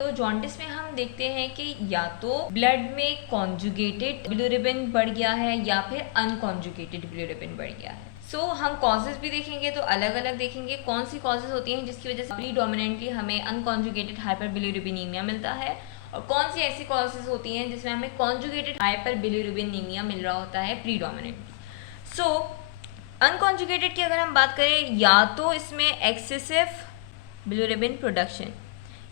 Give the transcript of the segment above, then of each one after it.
तो जॉन्डिस में हम देखते हैं कि या तो ब्लड में कॉन्जुगेटेड बिलिरुबिन बढ़ गया है या फिर अनकॉन्जुगेटेड बिलिरुबिन बढ़ गया है। हम कॉजेज भी देखेंगे तो अलग अलग देखेंगे कौन सी कॉजेज होती हैं जिसकी वजह से प्रीडोमिनेंटली हमें अनकॉन्जुगेटेड हाइपरबिलिरुबिनीमिया मिलता है, और कौन सी ऐसी कॉजेज होती हैं जिसमें हमें कॉन्जुगेटेड हाइपरबिलिरुबिनीमिया मिल रहा होता है प्रीडोमिनेंटली। अनकॉन्जुगेटेड की अगर हम बात करें, या तो इसमें एक्सेसिव बिलिरुबिन प्रोडक्शन,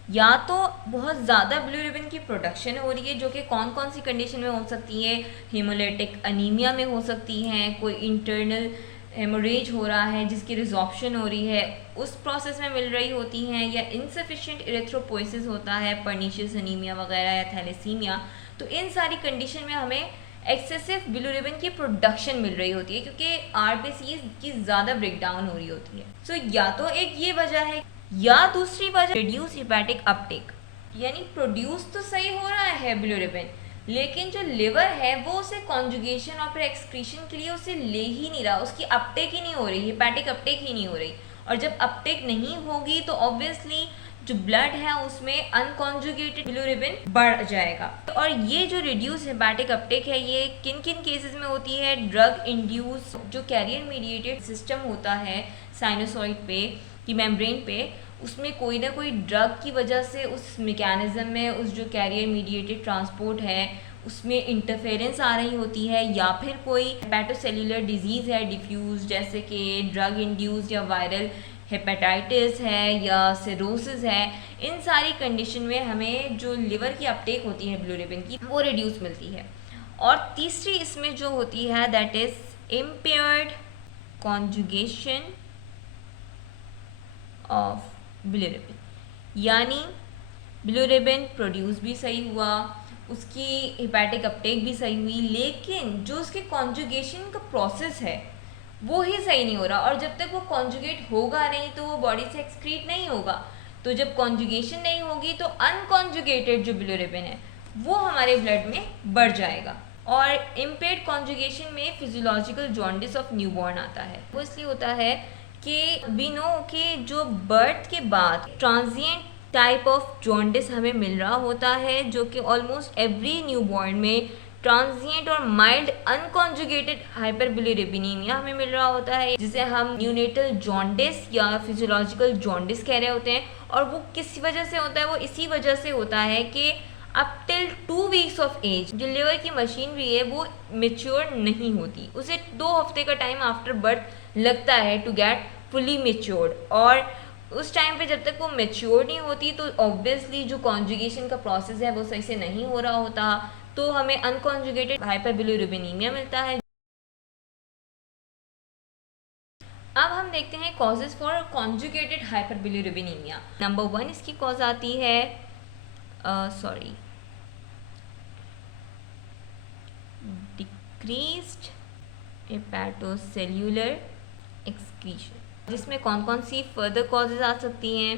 या तो बहुत ज़्यादा बिलिरुबिन की प्रोडक्शन हो रही है, जो कि कौन कौन सी कंडीशन में हो सकती है, हीमोलिटिक अनीमिया में हो सकती हैं, कोई इंटरनल हेमोरेज हो रहा है जिसकी रिजॉर्प्शन हो रही है उस प्रोसेस में मिल रही होती हैं, या इनसफिशिएंट इरेथ्रोपोइसिस होता है, पर्नीशियस अनीमिया वगैरह या थैलेसीमिया। तो इन सारी कंडीशन में हमें एक्सेसिव बिलिरुबिन की प्रोडक्शन मिल रही होती है क्योंकि आरबीसी की ज़्यादा ब्रेकडाउन हो रही होती है। या तो एक ये वजह है, या दूसरी वजह रिड्यूस हिपैटिक अपटेक, यानी प्रोड्यूस तो सही हो रहा है बिलिरुबिन, लेकिन जो लिवर है वो उसे कॉन्जुगेशन और फिर एक्सक्रीशन के लिए उसे ले ही नहीं रहा, उसकी अपटेक ही नहीं हो रही, हिपैटिक अपटेक ही नहीं हो रही। और जब अपटेक नहीं होगी तो ऑब्वियसली जो ब्लड है उसमें अनकॉन्जुगेटेड बिलिरुबिन बढ़ जाएगा। और ये जो रिड्यूस हिपैटिक अपटेक है ये किन किन केसेस में होती है, ड्रग इंड्यूस जो कैरियर मीडिएटेड सिस्टम होता है साइनोसॉइड पे की मेम्ब्रेन पे, उसमें कोई ना कोई ड्रग की वजह से उस मैकेनिज्म में उस जो कैरियर मीडिएटेड ट्रांसपोर्ट है उसमें इंटरफेरेंस आ रही होती है, या फिर कोई हेपेटोसेल्युलर डिजीज़ है डिफ्यूज, जैसे कि ड्रग इंड्यूस या वायरल हेपेटाइटिस है या सिरोसिस है। इन सारी कंडीशन में हमें जो लिवर की अपटेक होती है बिलिरुबिन की वो रिड्यूस मिलती है। और तीसरी इसमें जो होती है that is impaired conjugation of bilirubin, यानी बिलिरुबिन प्रोड्यूस भी सही हुआ, उसकी हिपैटिक अपटेक भी सही हुई, लेकिन जो उसके कॉन्जुगेशन का प्रोसेस है वो ही सही नहीं हो रहा, और जब तक वो कॉन्जुगेट होगा नहीं तो वो बॉडी से एक्सक्रीट नहीं होगा। तो जब कॉन्जुगेशन नहीं होगी तो अनकॉन्जुगेटेड जो बिलिरुबिन है वो हमारे ब्लड में बढ़ जाएगा। और इम्पेयर्ड कॉन्जुगेशन में फिजियोलॉजिकल जॉन्डिस ऑफ न्यूबॉर्न आता है। वो इसलिए होता है कि वी नो कि जो बर्थ के बाद ट्रांजिएंट टाइप ऑफ जॉन्डिस हमें मिल रहा होता है, जो कि ऑलमोस्ट एवरी न्यूबॉर्न में ट्रांजिएंट और माइल्ड अनकॉन्जुगेटेड हाइपरबिलिरुबिनीमिया हमें मिल रहा होता है, जिसे हम न्यूनेटल जॉन्डिस या फिजियोलॉजिकल जॉन्डिस कह रहे होते हैं। और वो किस वजह से होता है, वो इसी वजह से होता है कि up till 2 weeks of age जो लिवर की मशीनरी है वो मेच्योर नहीं होती, उसे 2 हफ्ते का टाइम आफ्टर बर्थ लगता है टू गेट फुली मेच्योर्ड। और उस टाइम पे जब तक वो मेच्योर नहीं होती तो ऑब्वियसली जो कॉन्जुगेशन का प्रोसेस है वो सही से नहीं हो रहा होता, तो हमें अनकॉन्जुगेटेड हाइपरबिलिरुबिनीमिया मिलता है। अब हम देखते हैं कॉजेज फॉर कॉन्जुगेटेड हाइपरबिलिरुबिनीमिया। नंबर 1 इसकी कॉज आती है डिक्रीज्ड हेपेटोसेल्युलर एक्सक्रीशन, जिसमें कौन कौन सी फर्दर कॉजेज आ सकती हैं।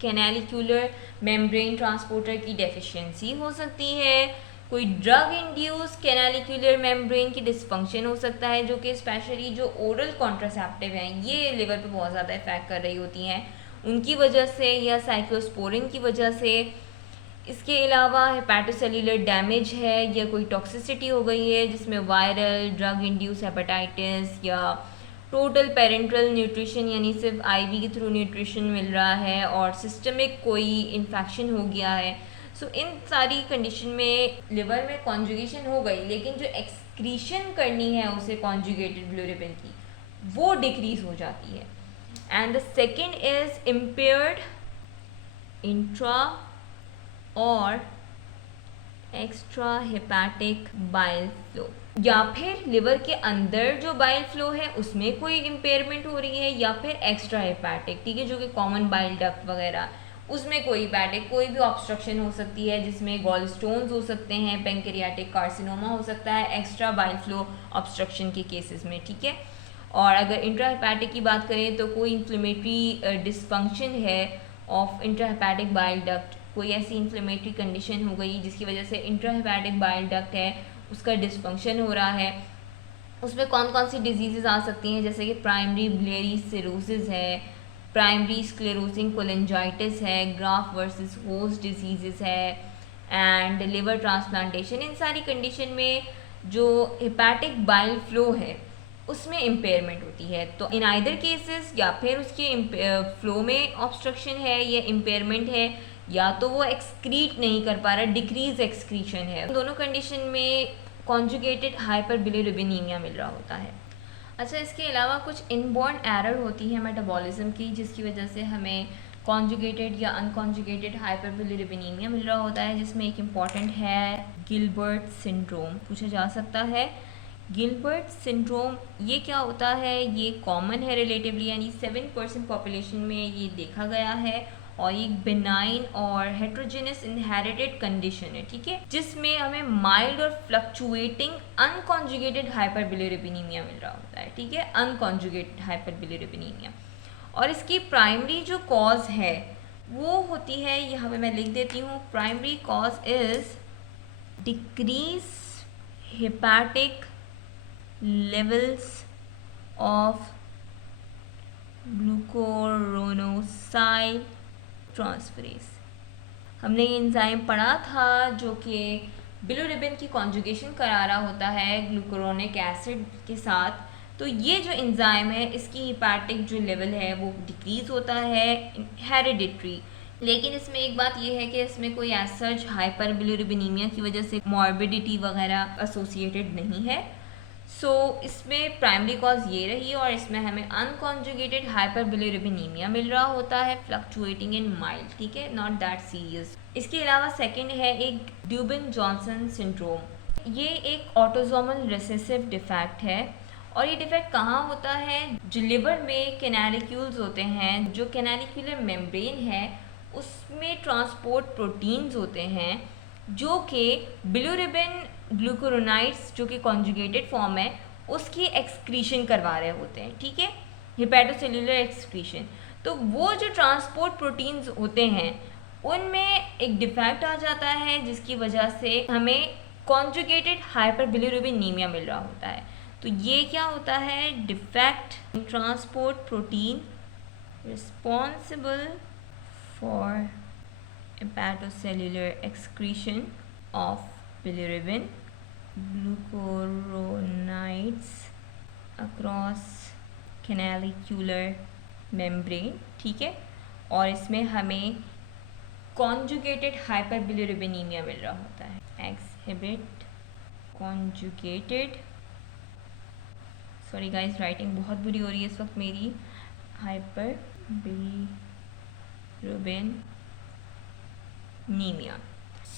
कैनालिक्यूलर मेम्ब्रेन ट्रांसपोर्टर की डेफिशिएंसी हो सकती है, कोई ड्रग इंड्यूस कैनालिक्यूलर मेम्ब्रेन की डिसफंक्शन हो सकता है, जो कि स्पेशली जो ओरल कॉन्ट्रासेप्टिव हैं ये लिवर पे बहुत ज़्यादा इफेक्ट कर रही होती हैं उनकी वजह से, या साइक्लोस्पोरिन की वजह से। इसके अलावा हेपेटोसेल्युलर डैमेज है या कोई टॉक्सिसिटी हो गई है जिसमें वायरल ड्रग इंड्यूस हेपेटाइटिस, या टोटल पेरेंट्रल न्यूट्रिशन यानी सिर्फ आईवी के थ्रू न्यूट्रिशन मिल रहा है और सिस्टमिक कोई इन्फेक्शन हो गया है। इन सारी कंडीशन में लिवर में कॉन्जुगेशन हो गई, लेकिन जो एक्सक्रीशन करनी है उसे कॉन्जुगेटेड बिलिरुबिन की वो डिक्रीज हो जाती है। And the second is impaired intra और एक्स्ट्रा हेपेटिक बाइल फ्लो, या फिर लिवर के अंदर जो बाइल फ्लो है उसमें कोई इम्पेयरमेंट हो रही है, या फिर एक्स्ट्रा हेपेटिक, ठीक है, जो कि कॉमन बाइल डक्ट वगैरह उसमें कोई हेपेटिक कोई भी ऑब्स्ट्रक्शन हो सकती है, जिसमें गॉल स्टोन्स हो सकते हैं, पेंक्रियाटिक कार्सिनोमा हो सकता है एक्स्ट्रा बाइल फ्लो ऑब्स्ट्रक्शन के केसेस में, ठीक है। और अगर इंट्राहेपेटिक की बात करें तो कोई इन्फ्लेमेटरी डिसफंक्शन है ऑफ इंट्राहेपेटिक बाइल डक्ट, कोई ऐसी इन्फ्लेमेटरी कंडीशन हो गई जिसकी वजह से इंट्राहेपेटिक बाइल डक्ट है उसका डिसफंक्शन हो रहा है। उसमें कौन कौन सी डिजीज़ आ सकती हैं, जैसे कि प्राइमरी बिलियरी सिरोसिस है, प्राइमरी स्क्लेरोसिंग कोलेंजाइटिस है, ग्राफ वर्सेस होस्ट डिजीजेस है एंड लिवर ट्रांसप्लांटेशन। इन सारी कंडीशन में जो हेपेटिक बाइल फ्लो है उसमें इम्पेयरमेंट होती है। तो इन आइदर केसेस या फिर उसके फ्लो में ऑब्स्ट्रक्शन है या इम्पेयरमेंट है, या तो वो एक्सक्रीट नहीं कर पा रहा, डिक्रीज एक्सक्रीशन है। दोनों कंडीशन में कॉन्जुगेटेड हाइपरबिलिरुबिनीमिया मिल रहा होता है। अच्छा, इसके अलावा कुछ इनबॉर्न एरर होती है मेटाबॉलिज्म की, जिसकी वजह से हमें कॉन्जुगेटेड या अनकॉन्जुगेटेड हाइपरबिलिरुबिनीमिया मिल रहा होता है, जिसमें एक इम्पॉर्टेंट है गिलबर्ट सिंड्रोम। पूछा जा सकता है गिलबर्ट सिंड्रोम ये क्या होता है। ये कॉमन है रिलेटिवली, यानी 7% पॉपुलेशन में ये देखा गया है और एक बिनाइन और हेट्रोजेनस इनहेरिटेड कंडीशन है, ठीक है, जिसमें हमें माइल्ड और फ्लक्चुएटिंग अनकॉन्जुगेटेड हाइपरबिलिरुबिनीमिया मिल रहा होता है, ठीक है, अनकॉन्जुगेटेड हाइपरबिलिरुबिनीमिया। और इसकी प्राइमरी जो कॉज है वो होती है, यहाँ पे मैं लिख देती हूँ, primary cause is decrease hepatic levels of glucuronosyl transferase। हमने ये एंजाइम पढ़ा था जो कि बिलिरुबिन की कॉन्जुगेशन करा रहा होता है ग्लूकुरोनिक एसिड के साथ। तो ये जो एंजाइम है इसकी हेपेटिक जो लेवल है वो डिक्रीज होता है, हेरिडिटरी। लेकिन इसमें एक बात ये है कि इसमें कोई एसर्ज हाइपर बिलिरुबिनीमिया की वजह से मॉर्बिडिटी वगैरह एसोसिएटेड नहीं है। इसमें प्राइमरी कॉज ये रही और इसमें हमें अनकॉन्जुगेटेड हाइपरबिलिरुबिनीमिया मिल रहा होता है, फ्लक्चुएटिंग इन माइल्ड, ठीक है, नॉट दैट सीरियस। इसके अलावा सेकंड है एक ड्यूबिन जॉनसन सिंड्रोम। ये एक ऑटोसोमल रिसेसिव डिफेक्ट है और ये डिफेक्ट कहाँ होता है, जो लिवर में कैनालिक्यूल्स होते हैं, जो कैनालिक्यूलर मेम्ब्रेन है उसमें ट्रांसपोर्ट प्रोटीन्स होते हैं जो कि बिलिरुबिन ग्लूकुरोनाइड्स जो कि कॉन्जुगेटेड फॉर्म है उसकी एक्सक्रीशन करवा रहे होते हैं, ठीक है, हेपेटोसेल्युलर एक्सक्रीशन। तो वो जो ट्रांसपोर्ट प्रोटीन्स होते हैं उनमें एक डिफेक्ट आ जाता है जिसकी वजह से हमें कॉन्जुगेटेड हाइपरबिलिरुबिनीमिया मिल रहा होता है। तो ये क्या होता है, defect in transport protein responsible for hepatocellular excretion of bilirubin glucuronides across canalicular membrane, ठीक है, और इसमें हमें conjugated hyperbilirubinemia मिल रहा होता है, exhibit conjugated, sorry guys writing बहुत बुरी हो रही है इस वक्त मेरी, हाइपरबिलिरुबिनीमिया।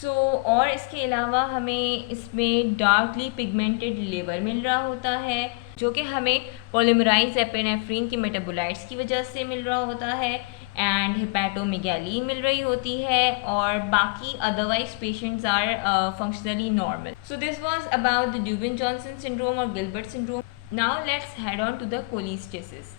और इसके अलावा हमें इसमें डार्कली पिगमेंटेड लिवर मिल रहा होता है जो कि हमें पॉलीमराइज एपिनेफ्रिन की मेटाबोलाइट्स की वजह से मिल रहा होता है, एंड हेपेटोमेगाली मिल रही होती है, और बाकी otherwise patients are functionally normal. So this was about the Dubin Johnson syndrome और Gilbert syndrome. Now let's head on to the कोलिस्टेसिस।